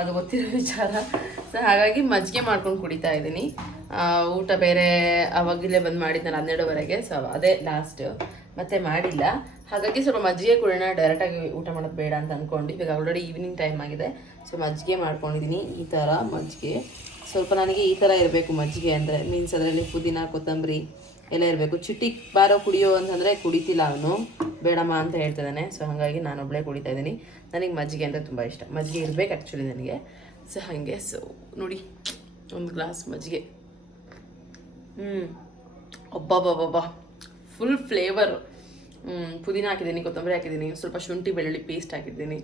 ಅದು ಗೊತ್ತಿರೋ ವಿಚಾರ. ಸೊ ಹಾಗಾಗಿ ಮಜ್ಜಿಗೆ ಮಾಡ್ಕೊಂಡು ಕುಡಿತಾ ಇದ್ದೀನಿ. ಊಟ ಬೇರೆ ಅವಾಗಿಲ್ಲೇ ಬಂದು ಮಾಡಿದ್ನಲ್ಲ ಹನ್ನೆರಡುವರೆಗೆ. ಸೊ ಅದೇ ಲಾಸ್ಟ್ ಮತ್ತೆ ಮಾಡಿಲ್ಲ. ಹಾಗಾಗಿ ಸ್ವಲ್ಪ ಮಜ್ಜಿಗೆ ಕುಡಿಯೋಣ. ಡೈರೆಕ್ಟಾಗಿ ಊಟ ಮಾಡೋದು ಬೇಡ ಅಂತ ಅಂದ್ಕೊಂಡು ಇವಾಗ ಆಲ್ರೆಡಿ ಈವ್ನಿಂಗ್ ಟೈಮ್ ಆಗಿದೆ. ಸೊ ಮಜ್ಜಿಗೆ ಮಾಡ್ಕೊಂಡಿದ್ದೀನಿ. ಈ ಥರ ಮಜ್ಜಿಗೆ. ಸ್ವಲ್ಪ ನನಗೆ ಈ ಥರ ಇರಬೇಕು ಮಜ್ಜಿಗೆ ಅಂದರೆ ಮೀನ್ಸ್ ಅದರಲ್ಲಿ ಪುದೀನ, ಕೊತ್ತಂಬರಿ ಎಲ್ಲ ಇರಬೇಕು. ಚಿಟ್ಟಿ ಬಾರೋ ಕುಡಿಯೋ ಅಂತಂದರೆ ಕುಡಿತಿಲ್ಲ ಅವನು. ಬೇಡಮ್ಮ ಅಂತ ಹೇಳ್ತಿದ್ದಾನೆ ಸೊ ಹಾಗಾಗಿ ನಾನೊಬ್ಬಳೇ ಕುಡಿತಾ ಇದ್ದೀನಿ. ನನಗೆ ಮಜ್ಜಿಗೆ ಅಂದರೆ ತುಂಬ ಇಷ್ಟ. ಮಜ್ಜಿಗೆ ಇರಬೇಕು ಆ್ಯಕ್ಚುಲಿ ನನಗೆ. ಸೊ ಹಾಗೆ ಸೊ ನೋಡಿ, ಒಂದು ಗ್ಲಾಸ್ ಮಜ್ಜಿಗೆ. ಹ್ಞೂ ಒಬ್ಬಬ್ಬಬ್ಬ ಫುಲ್ ಫ್ಲೇವರ್ ಪುದೀನ ಹಾಕಿದ್ದೀನಿ, ಕೊತ್ತಂಬರಿ ಹಾಕಿದ್ದೀನಿ, ಸ್ವಲ್ಪ ಶುಂಠಿ, ಬೆಳ್ಳುಳ್ಳಿ ಪೇಸ್ಟ್ ಹಾಕಿದ್ದೀನಿ.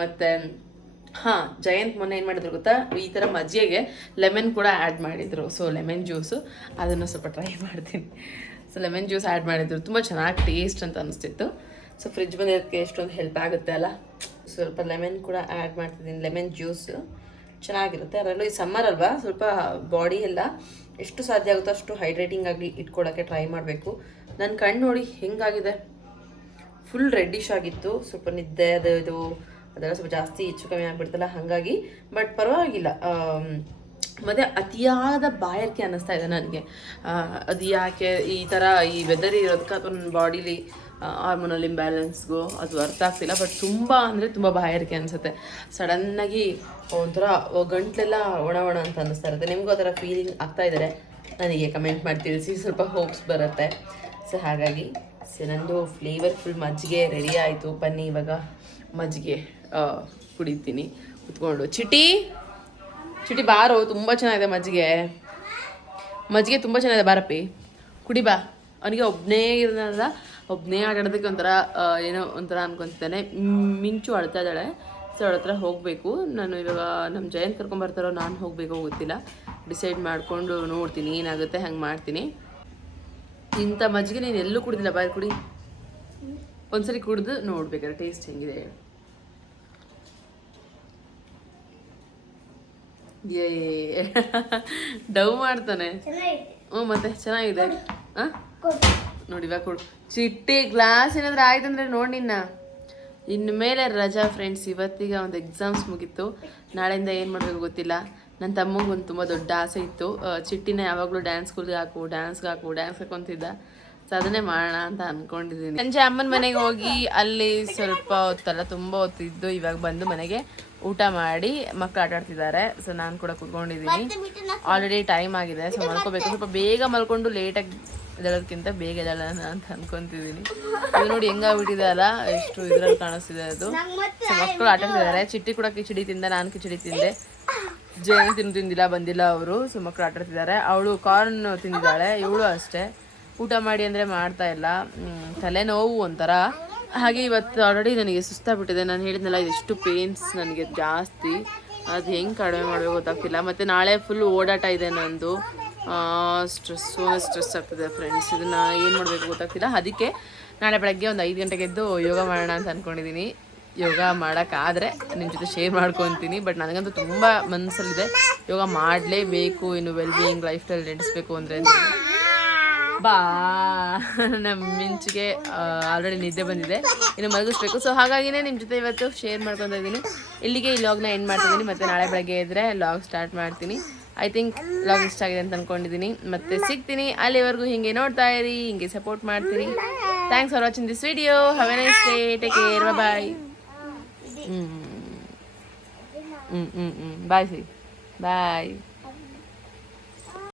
ಮತ್ತು ಹಾಂ, ಜಯಂತ್ ಮೊನ್ನೆ ಏನು ಮಾಡಿದ್ರು ಗೊತ್ತಾ? ಈ ಥರ ಮಜ್ಜಿಗೆಗೆ ಲೆಮನ್ ಕೂಡ ಆ್ಯಡ್ ಮಾಡಿದರು. ಸೊ ಲೆಮನ್ ಜ್ಯೂಸು ಅದನ್ನು ಸ್ವಲ್ಪ ಟ್ರೈ ಮಾಡ್ತೀನಿ. ಸೊ ಲೆಮನ್ ಜ್ಯೂಸ್ ಆ್ಯಡ್ ಮಾಡಿದ್ರು. ತುಂಬ ಚೆನ್ನಾಗಿ ಟೇಸ್ಟ್ ಅಂತ ಅನಿಸ್ತಿತ್ತು. ಸೊ ಫ್ರಿಜ್ ಬಂದಿರೋದಕ್ಕೆ ಎಷ್ಟೊಂದು ಹೆಲ್ಪ್ ಆಗುತ್ತೆ ಅಲ್ಲ? ಸ್ವಲ್ಪ ಲೆಮನ್ ಕೂಡ ಆ್ಯಡ್ ಮಾಡ್ತಿದ್ದೀನಿ. ಲೆಮನ್ ಜ್ಯೂಸು ಚೆನ್ನಾಗಿರುತ್ತೆ. ಅದರಲ್ಲೂ ಈ ಸಮ್ಮರ್ ಅಲ್ವಾ? ಸ್ವಲ್ಪ ಬಾಡಿ ಎಲ್ಲ ಎಷ್ಟು ಸಾಧ್ಯ ಆಗುತ್ತೋ ಅಷ್ಟು ಹೈಡ್ರೇಟಿಂಗ್ ಆಗಿ ಇಟ್ಕೊಳ್ಳೋಕ್ಕೆ ಟ್ರೈ ಮಾಡಬೇಕು. ನನ್ನ ಕಣ್ಣು ನೋಡಿ ಹೆಂಗಾಗಿದೆ. ಫುಲ್ ರೆಡ್ಡಿಶ್ ಆಗಿತ್ತು. ಸ್ವಲ್ಪ ನಿದ್ದೆ, ಅದು ಇದು ಅದೆಲ್ಲ ಸ್ವಲ್ಪ ಜಾಸ್ತಿ ಹೆಚ್ಚು ಕಮ್ಮಿ ಆಗಿಬಿಡ್ತಲ್ಲ, ಹಾಗಾಗಿ ಬಟ್ ಪರವಾಗಿಲ್ಲ. ಮತ್ತು ಅತಿಯಾದ ಬಾಯಾರಿಕೆ ಅನ್ನಿಸ್ತಾ ಇದೆ ನನಗೆ. ಅದು ಯಾಕೆ ಈ ಥರ ಈ ವೆದರ್ ಇರೋದಕ್ಕೆ ಅಥವಾ ನನ್ನ ಬಾಡಿಲಿ ಹಾರ್ಮೋನಲ್ ಇಂಬ್ಯಾಲೆನ್ಸ್ಗೂ ಅದು ಅರ್ಥ ಆಗ್ತಿಲ್ಲ ಬಟ್ ತುಂಬ ಅಂದರೆ ತುಂಬ ಬಾಯಾರಿಕೆ ಅನಿಸುತ್ತೆ. ಸಡನ್ನಾಗಿ ಒಂಥರ ಗಂಟ್ಲೆಲ್ಲ ಒಣ ಒಣ ಅಂತ ಅನ್ನಿಸ್ತಾ ಇರುತ್ತೆ. ನಿಮಗೂ ಆ ಥರ ಫೀಲಿಂಗ್ ಆಗ್ತಾ ಇದ್ದಾರೆ ನನಗೆ ಕಮೆಂಟ್ ಮಾಡಿ ತಿಳಿಸಿ, ಸ್ವಲ್ಪ ಹೋಪ್ಸ್ ಬರುತ್ತೆ. ಸೊ ಹಾಗಾಗಿ ಸೊ ನಂದು ಫ್ಲೇವರ್ಫುಲ್ ಮಜ್ಜಿಗೆ ರೆಡಿ ಆಯಿತು. ಬನ್ನಿ ಇವಾಗ ಮಜ್ಜಿಗೆ ಕುಡಿತೀನಿ. ಕುತ್ಕೊಂಡು. ಚಿಟಿ? ಚಿಟಿ ಬಾರೋ, ತುಂಬ ಚೆನ್ನಾಗಿದೆ ಮಜ್ಜಿಗೆ. ಮಜ್ಜಿಗೆ ತುಂಬ ಚೆನ್ನಾಗಿದೆ ಬಾರಪ್ಪಿ. ಕುಡಿ ಬಾ. ಅವನಿಗೆ ಒಬ್ಬನೇ ಇರೋದ ಒಬ್ಬನೇ ಆಟಾಡೋದಕ್ಕೆ ಒಂಥರ ಏನೋ ಒಂಥರ ಅನ್ಕೊತಾನೆ. ಮಿಂಚು ಅಳ್ತಾ ಇದ್ದಾಳೆ. ಸೊ ಅವಳ ಹತ್ರ ಹೋಗಬೇಕು. ನಾನು ಇವಾಗ ನಮ್ಮ ಜಯಂತ್ ಕರ್ಕೊಂಬರ್ತಾರೋ ನಾನು ಹೋಗಬೇಕೋ ಗೊತ್ತಿಲ್ಲ. ಡಿಸೈಡ್ ಮಾಡಿಕೊಂಡು ನೋಡ್ತೀನಿ. ಏನಾಗುತ್ತೆ ಹಂಗೆ ಮಾಡ್ತೀನಿ. ಇಂಥ ಮಜ್ಜಿಗೆ ನೀನು ಎಲ್ಲೂ ಕುಡಿದಿಲ್ಲ ಬಾಯಿ ಕುಡಿ. ಒಂದ್ಸರಿ ಕುಡಿದು ನೋಡ್ಬೇಕಾದ್ರೆ ಟೇಸ್ಟ್ ಹೆಂಗಿದೆ. ಏ ಡವ್ ಮಾಡ್ತಾನೆ. ಹ್ಞೂ ಮತ್ತೆ ಚೆನ್ನಾಗಿದೆ. ಕೊಡು. ನೋಡಿ ಇವಾಗ ಕೊಡು. ಚಿಟ್ಟಿ ಗ್ಲಾಸ್ ಏನಾದ್ರು ಆಯ್ತಂದ್ರೆ ನೋಡಿ ನಿನ್ನ. ಇನ್ನು ಮೇಲೆ ರಜಾ ಫ್ರೆಂಡ್ಸ್ ಇವತ್ತಿಗೆ ಒಂದು ಎಕ್ಸಾಮ್ಸ್ ಮುಗೀತು. ನಾಳೆಯಿಂದ ಏನು ಮಾಡಬೇಕು ಗೊತ್ತಿಲ್ಲ. ನನ್ನ ತಮ್ಮಂಗೆ ಒಂದು ತುಂಬ ದೊಡ್ಡ ಆಸೆ ಇತ್ತು. ಚಿಟ್ಟಿನ ಯಾವಾಗಲೂ ಡ್ಯಾನ್ಸ್ ಸ್ಕೂಲ್ಗೆ ಹಾಕು ಡ್ಯಾನ್ಸ್ಗೆ ಹಾಕು ಡ್ಯಾನ್ಸ್ ಹಾಕೊಂತಿದ್ದ ಸೊ ಅದನ್ನೇ ಮಾಡೋಣ ಅಂತ ಅನ್ಕೊಂಡಿದ್ದೀನಿ. ಸಂಜೆ ಅಮ್ಮನ ಮನೆಗೆ ಹೋಗಿ ಅಲ್ಲಿ ಸ್ವಲ್ಪ ಹೊತ್ತಲ್ಲ ತುಂಬ ಹೊತ್ತಿದ್ದು ಇವಾಗ ಬಂದು ಮನೆಗೆ ಊಟ ಮಾಡಿ ಮಕ್ಕಳು ಆಟ ಆಡ್ತಿದ್ದಾರೆ. ಸೊ ನಾನು ಕೂಡ ಕುತ್ಕೊಂಡಿದ್ದೀನಿ. ಆಲ್ರೆಡಿ ಟೈಮ್ ಆಗಿದೆ. ಸೊ ಮಲ್ಕೋಬೇಕು. ಸ್ವಲ್ಪ ಬೇಗ ಮಲ್ಕೊಂಡು ಲೇಟಾಗಿ ಎದಳೋದಕ್ಕಿಂತ ಬೇಗ ಎದ್ದೇಳೋಣ ಅಂತ ಅನ್ಕೊಂತಿದ್ದೀನಿ. ಇದು ನೋಡಿ ಹೆಂಗಾಗ್ಬಿಟ್ಟಿದೆ ಅಲ್ಲ? ಎಷ್ಟು ಇದ್ರಲ್ಲಿ ಕಾಣಿಸ್ತಿದೆ ಅದು. ಮಕ್ಕಳು ಆಟ ಆಡ್ತಿದ್ದಾರೆ. ಚಿಟ್ಟಿ ಕೂಡ ಕಿಚಡಿ ತಿಂದ ನಾನು ಕಿಚಡಿ ತಿಂದೆ. ಜೇನು ತಿಂದು ತಿಂದಿಲ್ಲ, ಬಂದಿಲ್ಲ ಅವರು ಸುಮ್ಮನೆ ಆಟಾಡ್ತಿದ್ದಾರೆ ಅವಳು ಕಾರ್ನ್ ತಿಂದಿದ್ದಾಳೆ, ಇವಳು ಅಷ್ಟೇ. ಊಟ ಮಾಡಿ ಅಂದರೆ ಮಾಡ್ತಾ ಇಲ್ಲ. ತಲೆನೋವು ಒಂಥರ. ಹಾಗೆ ಇವತ್ತು ಆಲ್ರೆಡಿ ನನಗೆ ಸುಸ್ತಾಗ್ಬಿಟ್ಟಿದೆ. ನಾನು ಹೇಳಿದ್ನಲ್ಲ, ಇದೆಷ್ಟು ಪೇನ್ಸ್ ನನಗೆ ಜಾಸ್ತಿ. ಅದು ಹೆಂಗೆ ಕಡಿಮೆ ಮಾಡಬೇಕು ಗೊತ್ತಾಗ್ತಿಲ್ಲ. ಮತ್ತು ನಾಳೆ ಫುಲ್ ಓಡಾಟ ಇದೆ ನಂದು. ಸ್ಟ್ರೆಸ್ಸು ಸ್ಟ್ರೆಸ್ ಆಗ್ತಿದೆ ಫ್ರೆಂಡ್ಸ್ ಇದನ್ನು ಏನು ಮಾಡಬೇಕು ಗೊತ್ತಾಗ್ತಿಲ್ಲ. ಅದಕ್ಕೆ ನಾಳೆ ಬೆಳಗ್ಗೆ ಒಂದು ಐದು ಗಂಟೆಗೆ ಎದ್ದು ಯೋಗ ಮಾಡೋಣ ಅಂತ ಅಂದ್ಕೊಂಡಿದ್ದೀನಿ ಯೋಗ ಮಾಡೋಕ್ಕಾದರೆ ನಿಮ್ಮ ಜೊತೆ ಶೇರ್ ಮಾಡ್ಕೊತೀನಿ ಬಟ್ ನನಗಂತೂ ತುಂಬ ಮನಸ್ಸಲ್ಲಿದೆ ಯೋಗ ಮಾಡಲೇಬೇಕು, ಇನ್ನು ವೆಲ್ ಬೀಯಿಂಗ್ ಲೈಫ್ ಸ್ಟೈಲ್ ನಡೆಸಬೇಕು ಅಂದರೆ ಬಾ ನಮ್ಮ ಮಿಂಚಿಗೆ ಆಲ್ರೆಡಿ ನಿದ್ದೆ ಬಂದಿದೆ. ಇನ್ನು ಮಲಗಿಸ್ಬೇಕು. ಸೊ ಹಾಗಾಗಿನೇ ನಿಮ್ಮ ಜೊತೆ ಇವತ್ತು ಶೇರ್ ಮಾಡ್ಕೊತಾ ಇದ್ದೀನಿ. ಇಲ್ಲಿಗೆ ಈ ಲಾಗ್ನ ಎಂಡ್ ಮಾಡ್ತಿದ್ದೀನಿ ಮತ್ತೆ ನಾಳೆ ಬೆಳಗ್ಗೆ ಇದ್ದರೆ ಲಾಗ್ ಸ್ಟಾರ್ಟ್ ಮಾಡ್ತೀನಿ. ಐ ಥಿಂಕ್ ಲಾಗ್ ಇಷ್ಟ ಆಗಿದೆ ಅಂತ ಅನ್ಕೊಂಡಿದ್ದೀನಿ ಮತ್ತೆ ಸಿಗ್ತೀನಿ ಅಲ್ಲಿವರೆಗೂ ಹಿಂಗೆ ನೋಡ್ತಾ ಇರಿ, ಹಿಂಗೆ ಸಪೋರ್ಟ್ ಮಾಡ್ತೀರಿ thanks for watching this video have a nice day take care bye ಹ್ಞೂ ಹ್ಞೂ ಹ್ಞೂ ಹ್ಞೂ ಬಾಯ್ ಸಿ ಬಾಯ್